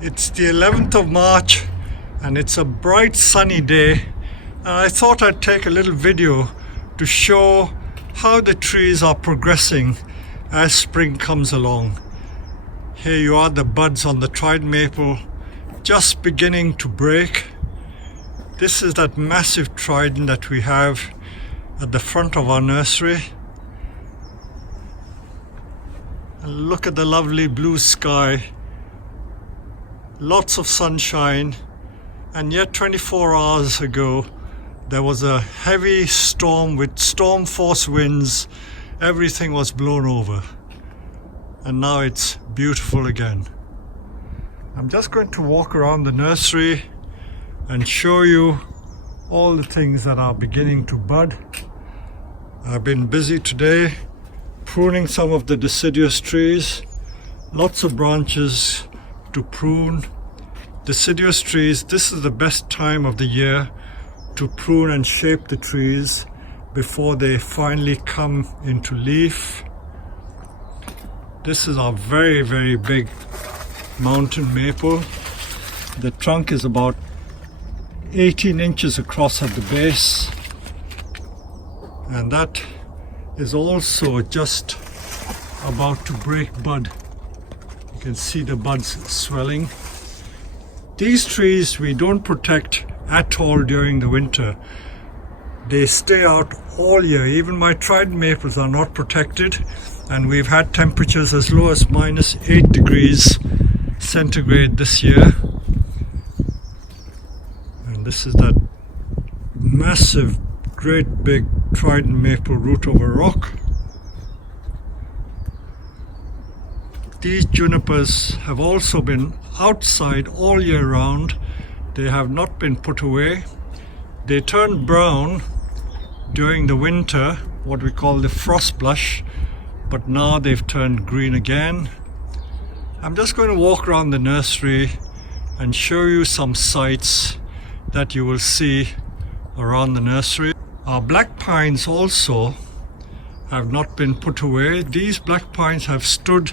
It's the 11th of March and it's a bright sunny day, and I thought I'd take a little video to show how the trees are progressing as spring comes along. Here you are, the buds on the trident maple just beginning to break. This is that massive trident that we have at the front of our nursery. And look at the lovely blue sky. Lots of sunshine, and yet 24 hours ago there was a heavy storm with storm force winds. Everything was blown over, and now it's beautiful again. I'm just going to walk around the nursery and show you all the things that are beginning to bud. I've been busy today pruning some of the deciduous trees. Lots of branches to prune. Deciduous trees, this is the best time of the year to prune and shape the trees before they finally come into leaf. This is our very big mountain maple. The trunk is about 18 inches across at the base, and that is also just about to break bud. You can see the buds swelling. These trees we don't protect at all during the winter. They stay out all year. Even my trident maples are not protected, and we've had temperatures as low as -8 degrees centigrade this year. And this is that massive, great big trident maple root over rock. These junipers have also been outside all year round. They have not been put away. They turn brown during the winter, what we call the frost blush, but now they've turned green again. I'm just going to walk around the nursery and show you some sights that you will see around the nursery. Our black pines also have not been put away. These black pines have stood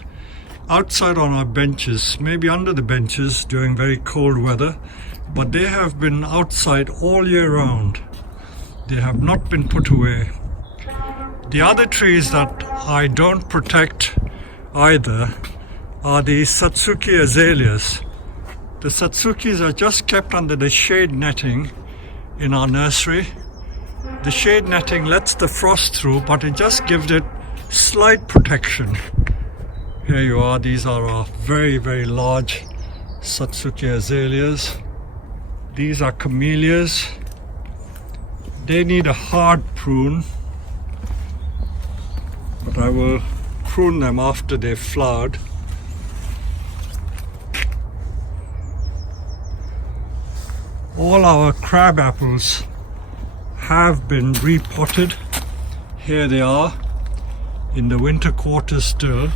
outside on our benches, maybe under the benches during very cold weather, but they have been outside all year round. They have not been put away. The other trees that I don't protect either are the Satsuki azaleas. The Satsukis are just kept under the shade netting in our nursery. The shade netting lets the frost through, but it just gives it slight protection. Here you are, these are our very large Satsuki azaleas. These are camellias. They need a hard prune, but I will prune them after they've flowered. All our crab apples have been repotted. Here they are in the winter quarters still,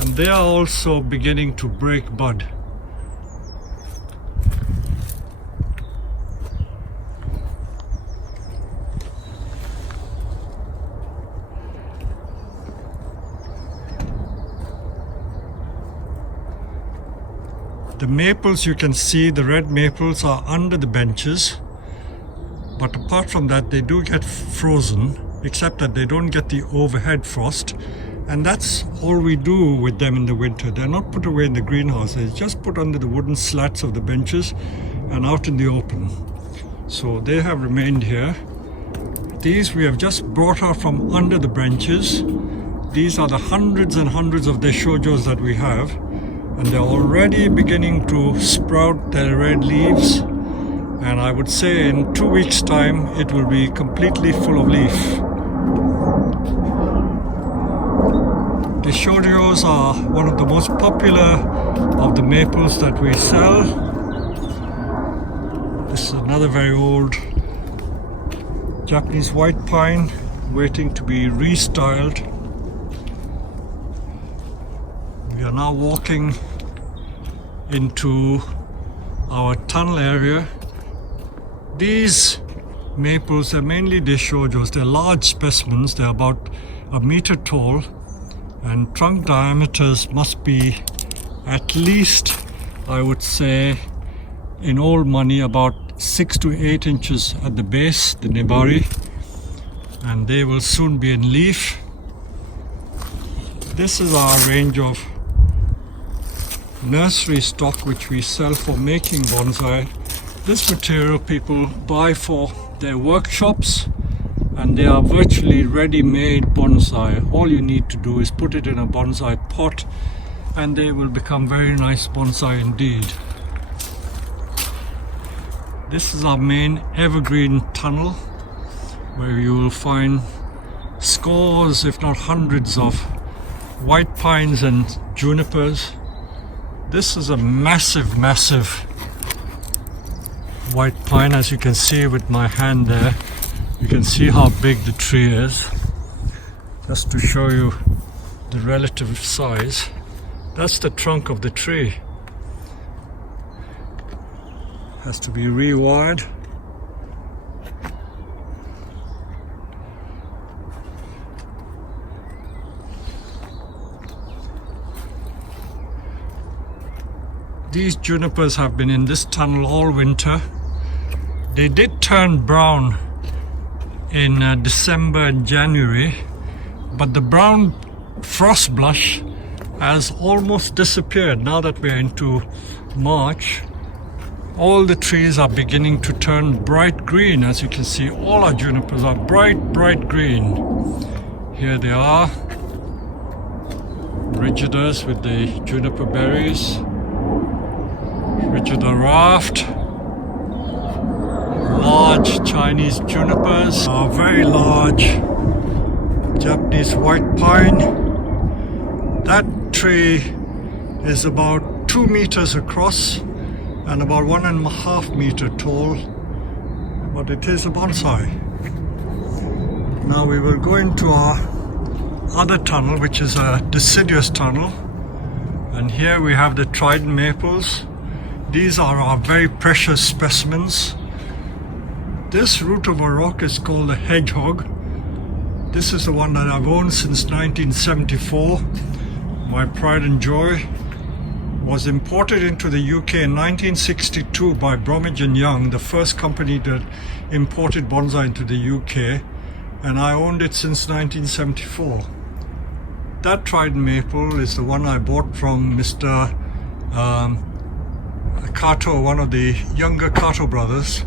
and they are also beginning to break bud. The maples, you can see the red maples are under the benches, but apart from that they do get frozen, except that they don't get the overhead frost. And that's all we do with them in the winter. They're not put away in the greenhouse. They're just put under the wooden slats of the benches and out in the open. So they have remained here. These we have just brought out from under the branches. These are the hundreds and hundreds of deishojos that we have, and they're already beginning to sprout their red leaves. And I would say in 2 weeks' time it will be completely full of leaf. The deishojos are one of the most popular of the maples that we sell. This is another very old Japanese white pine waiting to be restyled. We are now walking into our tunnel area. These maples are mainly deishojos. They're large specimens. They're about a meter tall, and trunk diameters must be at least I would say in old money about 6 to 8 inches at the base, the nebari, and they will soon be in leaf. This is our range of nursery stock which we sell for making bonsai. This material people buy for their workshops, and they are virtually ready-made bonsai. All you need to do is put it in a bonsai pot and they will become very nice bonsai indeed. This is our main evergreen tunnel where you will find scores if not hundreds of white pines and junipers. This is a massive white pine, as you can see with my hand there. You can see how big the tree is. Just to show you the relative size. That's the trunk of the tree. Has to be rewired. These junipers have been in this tunnel all winter. They did turn brown in December and January, but the brown frost blush has almost disappeared. Now that we're into March, all the trees are beginning to turn bright green. As you can see, all our junipers are bright green. Here they are, rigidus with the juniper berries, rigida raft, large Chinese junipers, our very large Japanese white pine. That tree is about 2 meters across and about 1.5 meters tall, but it is a bonsai. Now we will go into our other tunnel, which is a deciduous tunnel, and here we have the trident maples. These are our very precious specimens. This root of a rock is called a hedgehog. This is the one that I've owned since 1974. My pride and joy. Was imported into the UK in 1962 by Bromwich & Young, the first company that imported bonsai into the UK, and I owned it since 1974. That trident maple is the one I bought from Mr. Kato, one of the younger Kato brothers.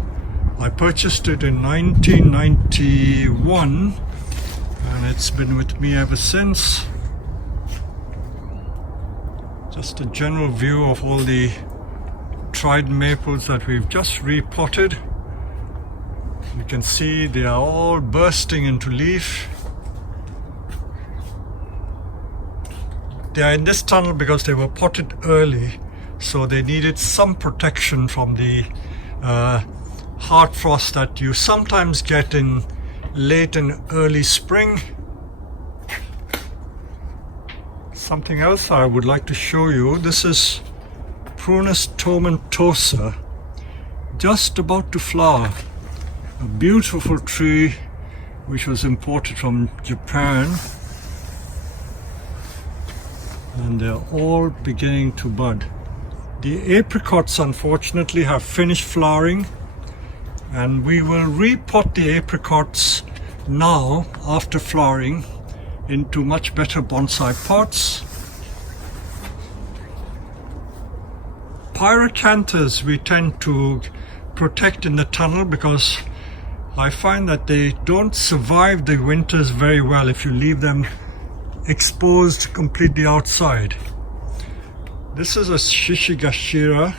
I purchased it in 1991 and it's been with me ever since. Just a general view of all the trident maples that we've just repotted. You can see they are all bursting into leaf. They are in this tunnel because they were potted early, so they needed some protection from the hard frost that you sometimes get in late and early spring. Something else I would like to show you. This is Prunus tomentosa, just about to flower. A beautiful tree which was imported from Japan, and they're all beginning to bud. The apricots unfortunately have finished flowering, and we will repot the apricots now after flowering into much better bonsai pots. Pyracanthus we tend to protect in the tunnel because I find that they don't survive the winters very well if you leave them exposed completely outside. This is a Shishigashira,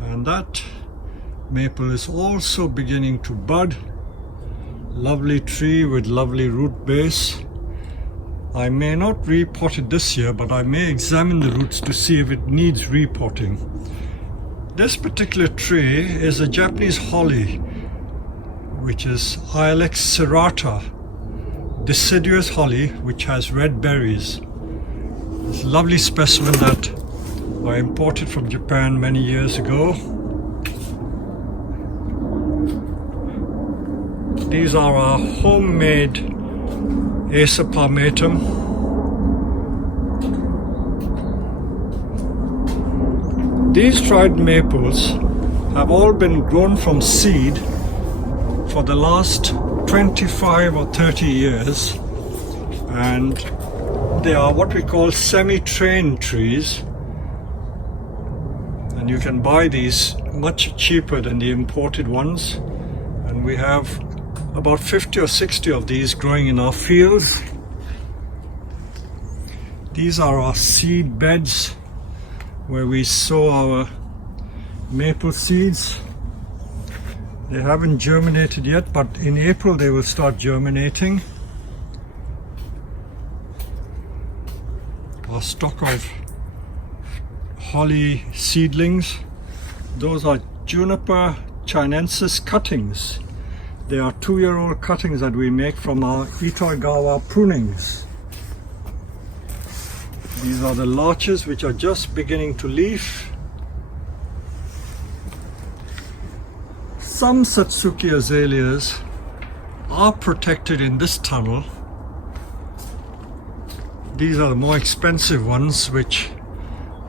and that maple is also beginning to bud. Lovely tree with lovely root base. I may not repot it this year, but I may examine the roots to see if it needs repotting. This particular tree is a Japanese holly, which is Ilex serrata, deciduous holly, which has red berries. It's a lovely specimen that I imported from Japan many years ago. These are our homemade Acer palmatum. These dried maples have all been grown from seed for the last 25 or 30 years, and they are what we call semi-trained trees, and you can buy these much cheaper than the imported ones, and we have about 50 or 60 of these growing in our fields. These are our seed beds where we sow our maple seeds. They haven't germinated yet, but in April they will start germinating. Our stock of holly seedlings, those are Juniper chinensis cuttings. They are 2-year-old cuttings that we make from our Itoigawa prunings. These are the larches which are just beginning to leaf. Some Satsuki azaleas are protected in this tunnel. These are the more expensive ones which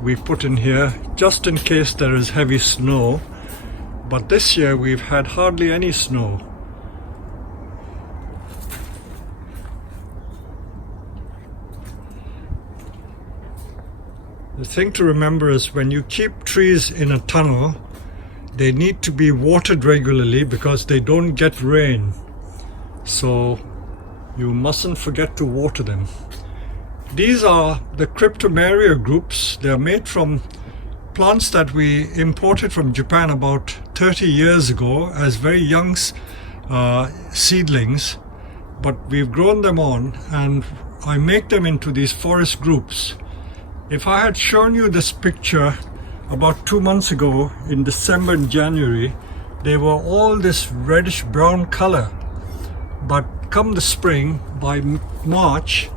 we put in here just in case there is heavy snow. But this year we've had hardly any snow. The thing to remember is when you keep trees in a tunnel, they need to be watered regularly because they don't get rain. So you mustn't forget to water them. These are the Cryptomeria groups. They are made from plants that we imported from Japan about 30 years ago as very young seedlings, but we've grown them on and I make them into these forest groups. If I had shown you this picture about 2 months ago in December and January, they were all this reddish brown color. But come the spring, by March,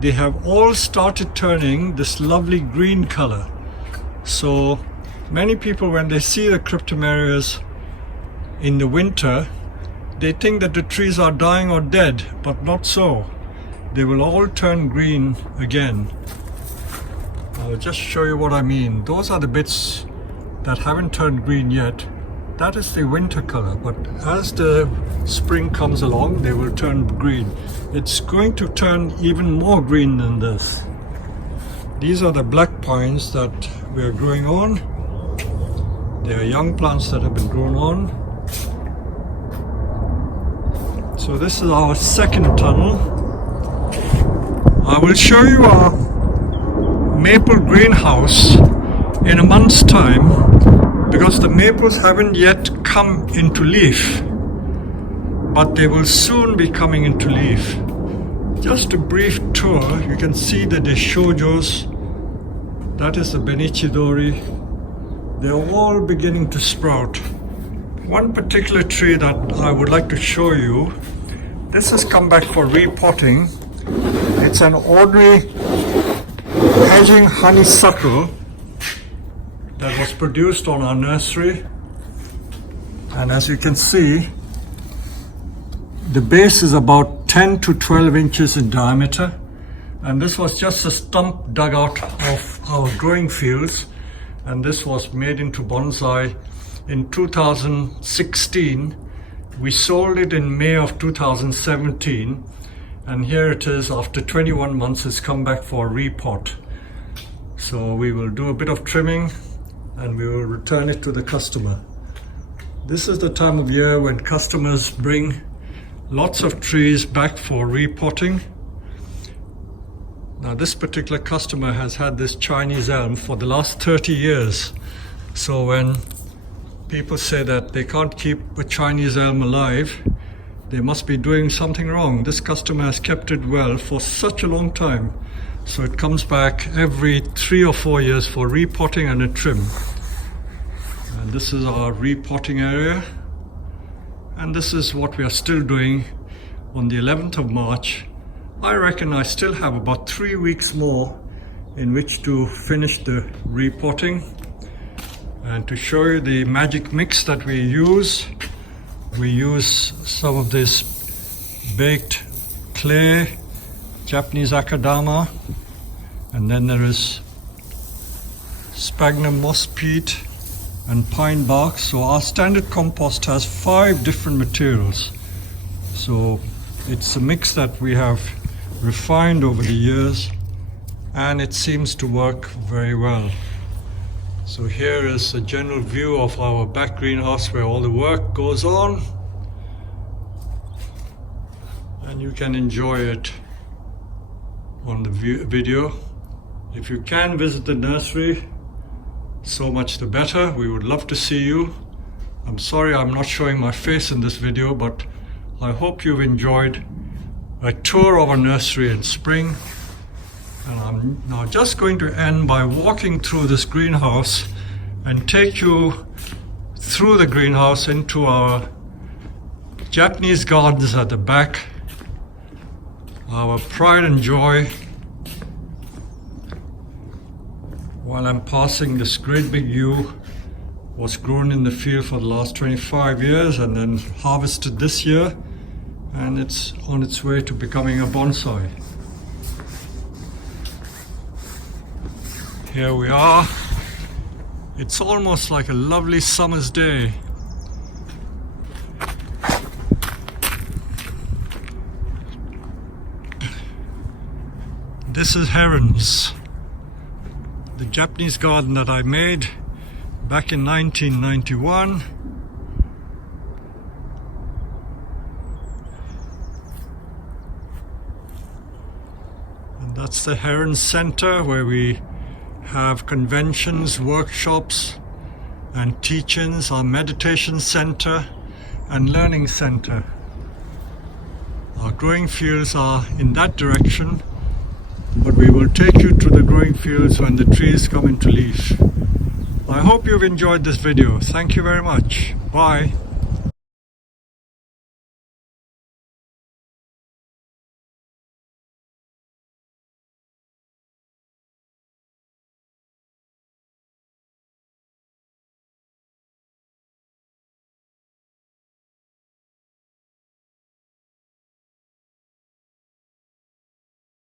they have all started turning this lovely green color. So many people, when they see the Cryptomerias in the winter, they think that the trees are dying or dead, but not so. They will all turn green again. I'll just show you what I mean. Those are the bits that haven't turned green yet. That is the winter color, but as the spring comes along, they will turn green. It's going to turn even more green than this. These are the black pines that we are growing on. They are young plants that have been grown on. So this is our second tunnel. I will show you our maple greenhouse in a month's time because the maples haven't yet come into leaf, but they will soon be coming into leaf. Just a brief tour. You can see the Deshojos, that is the Benichidori. They're all beginning to sprout. One particular tree that I would like to show you, this has come back for repotting. It's an ordinary hedging honeysuckle that was produced on our nursery, and as you can see, the base is about 10 to 12 inches in diameter, and this was just a stump dug out of our growing fields, and this was made into bonsai in 2016. We sold it in May of 2017, and here it is. After 21 months it's come back for a repot. So we will do a bit of trimming and we will return it to the customer. This is the time of year when customers bring lots of trees back for repotting. Now this particular customer has had this Chinese elm for the last 30 years. So when people say that they can't keep a Chinese elm alive, they must be doing something wrong. This customer has kept it well for such a long time. So it comes back every 3 or 4 years for repotting and a trim. And this is our repotting area. And this is what we are still doing on the 11th of March. I reckon I still have about 3 weeks more in which to finish the repotting. And to show you the magic mix that we use some of this baked clay, Japanese akadama, and then there is sphagnum moss peat and pine bark. So our standard compost has 5 different materials. So it's a mix that we have refined over the years, and it seems to work very well. So here is a general view of our back greenhouse where all the work goes on, and you can enjoy it on the video. If you can visit the nursery, so much the better. We would love to see you. I'm sorry I'm not showing my face in this video, but I hope you've enjoyed a tour of our nursery in spring. And I'm now just going to end by walking through this greenhouse and take you through the greenhouse into our Japanese gardens at the back, our pride and joy. While I'm passing, this great big yew was grown in the field for the last 25 years and then harvested this year, and it's on its way to becoming a bonsai. Here we are. It's almost like a lovely summer's day. This is herons, the Japanese garden that I made back in 1991. And that's the Heron Center, where we have conventions, workshops and teach-ins, our meditation center and learning center. Our growing fields are in that direction, but we will take you to the growing fields when the trees come into leaf. I hope you've enjoyed this video. Thank you very much. Bye.